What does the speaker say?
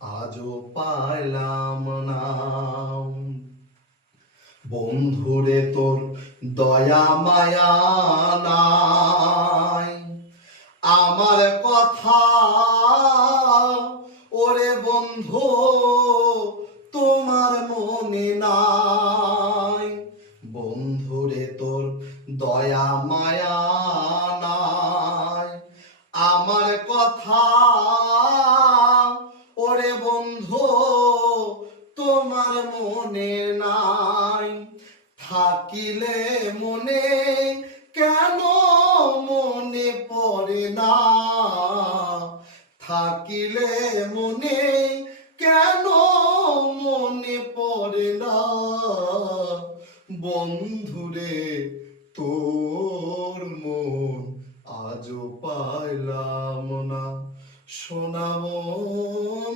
আজও পাইলাম না। বন্ধুরে তোর দয়া মায়া নাই, আমার কথা ওরে বন্ধু তোমার মনে নাই। বন্ধুরে তোর দয়া মায়া নাই, আমার কথা ওরে বন্ধু তোমার মনে নাই। থাকিলে মনে কেন মনে পড়ে না, থাকিলে মনে কেন মনে পড়ে না বন্ধুরে।